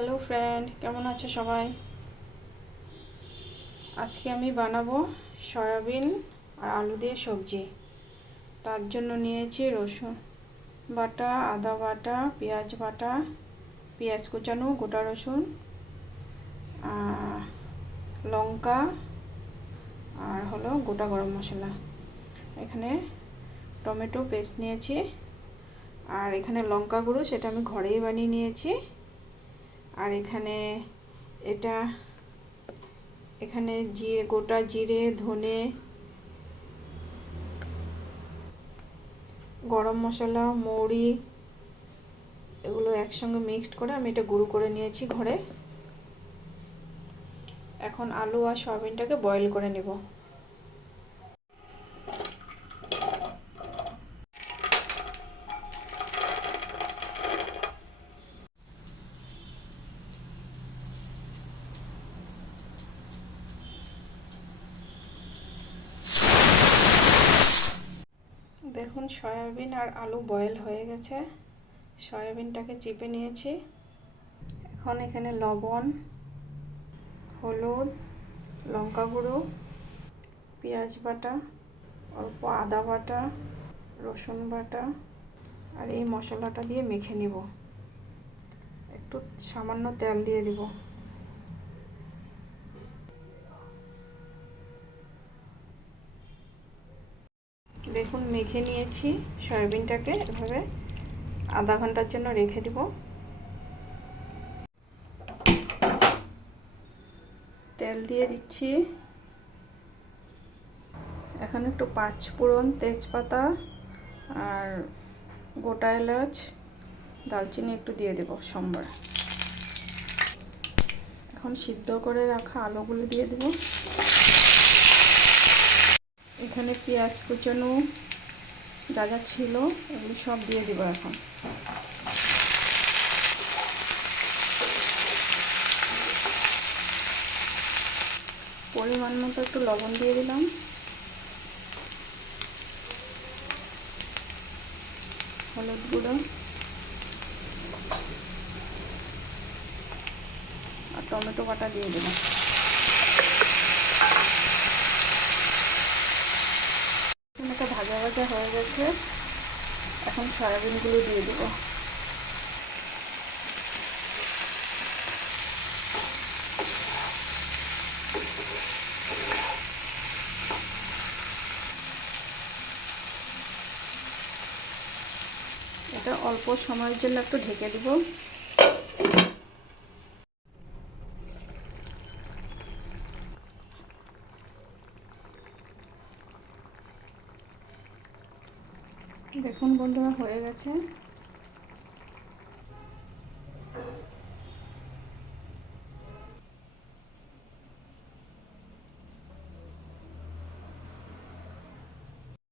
Hello friend কেমন আছো সবাই? আজকে আমি বানাবো সয়াবিন আর আলু দিয়ে সবজি। তার জন্য নিয়েছি রসুন বাটা, আদা বাটা, পেঁয়াজ বাটা, পেঁয়াজ কুচানো, গোটা রসুন লঙ্কা আর হলো গোটা গরম মশলা। এখানে টমেটো পেস্ট নিয়েছি আর এখানে লঙ্কা গুঁড়ো সেটা আমি ঘরেই বানিয়ে নিয়েছি। আর এখানে এটা, এখানে জিরে, গোটা জিরে, ধনে, গরম মশলা, মৌরি, এগুলো একসঙ্গে মিক্সড করে আমি এটা গুঁড়ো করে নিয়েছি ঘরে। এখন আলু আর সয়াবিনটাকে বয়েল করে নেব। দেখুন, সয়াবিন আর আলু বয়েল হয়ে গেছে। সয়াবিনটাকে চিপে নিয়েছি। এখন এখানে লবণ, হলুদ, লঙ্কা গুঁড়ো, পেঁয়াজ বাটা, অল্প আদা বাটা, রসুন বাটা আর এই মশলাটা দিয়ে মেখে নিব। একটু সামান্য তেল দিয়ে দিব। দেখুন, মেখে নিয়েছি সয়াবিনটাকে। এভাবে আধা ঘণ্টার জন্য রেখে দিব। তেল দিয়ে দিচ্ছি। এখন একটু পাঁচ তেজপাতা আর গোটা এলাচ। দালচিনি একটু দিয়ে দেব সোমবার। এখন সিদ্ধ করে রাখা আলুগুলো দিয়ে দেব। এখানে পেঁয়াজ কুচানো যা যা ছিল, এগুলো সব দিয়ে দেবো এখন। পরিমাণ মতো একটু লবণ দিয়ে দিলাম। হলুদ গুঁড়ো। আর টমেটো বাটা দিয়ে দিলাম এটা ভাজা ভাজা হয়ে গেছে। এখন সয়াবিনগুলো দিয়ে দেবো। এটা অল্প সময়ের জন্য একটু ঢেকে দেব। দেখুন বন্ধুরা হয়ে গেছে।